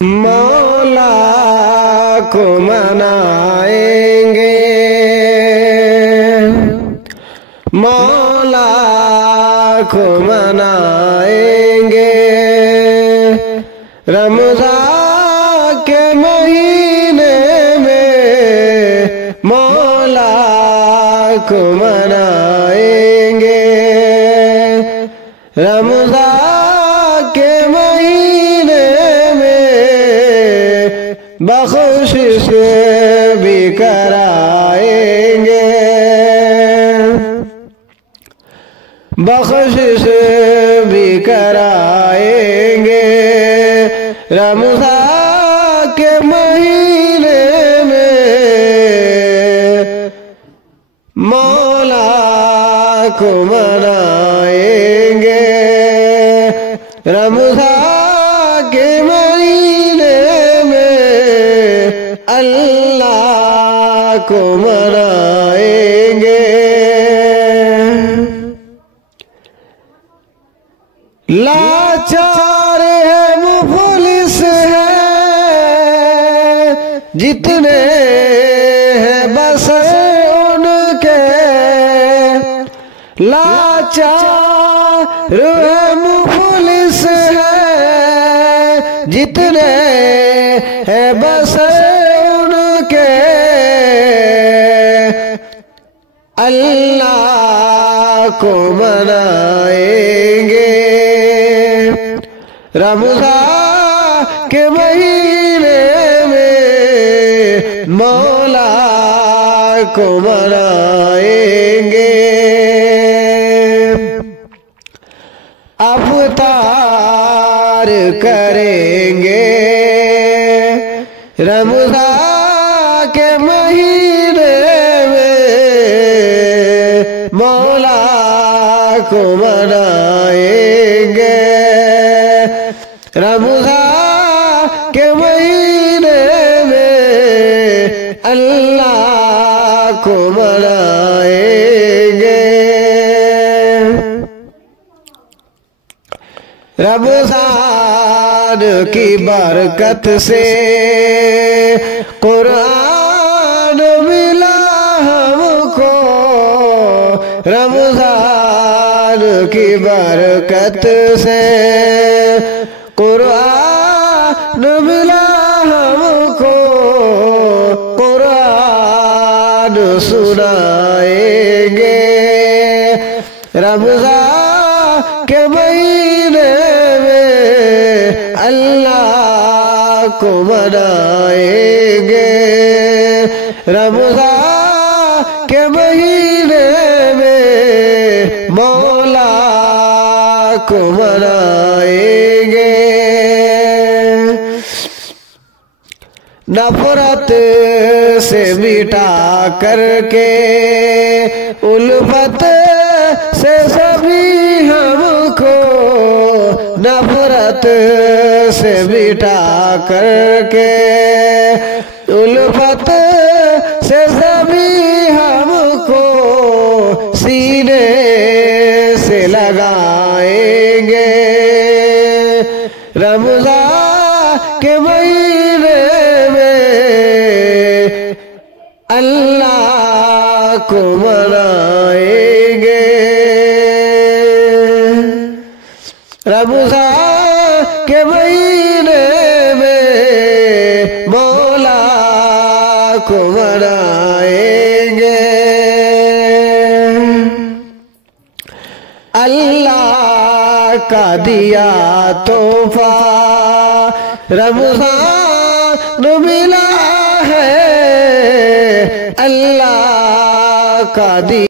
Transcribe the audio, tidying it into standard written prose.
मौला को मनाएंगे, मौला को मनाएंगे। रमज़ान के महीने में मौला को मनाएंगे। रमज़ान के महीने बख्शिश भी कराएंगे, बख्शिश भी कराएंगे। रमज़ान के महीने में मौला को मनाएंगे। रमज़ान के महीने अल्लाह को मनाएंगे। लाचार है मुफलिस है जितने हैं बसर उनके। लाचार है मुफलिस है जितने हैं बसर अल्लाह को मनाएंगे। रमज़ान के महीने में मौला को मनाएंगे। अफ्तार करेंगे रमज़ान के महीने मौला को मनाएंगे। रमज़ान के महीने में अल्लाह को मनाएंगे। रमज़ान की बरकत से कुरान मिला हमको। रमज़ान की बरकत से कुरान मिला हमको। कुरान सुनाएंगे रमज़ान के महीने में अल्लाह को मनाएंगे। रमज़ान के महीने मौला को मनाएंगे। नफरत से मिटा करके उल्फत से सभी हमको। नफरत से मिटा करके उल्फत से सभी हमको सीने से लगाएंगे। रमज़ान के महीने में अल्लाह को मनाएंगे। रमज़ान के महीने में मौला को मनाएंगे। अल्लाह का दिया तोहफा रमज़ान मिला है। अल्लाह का दिया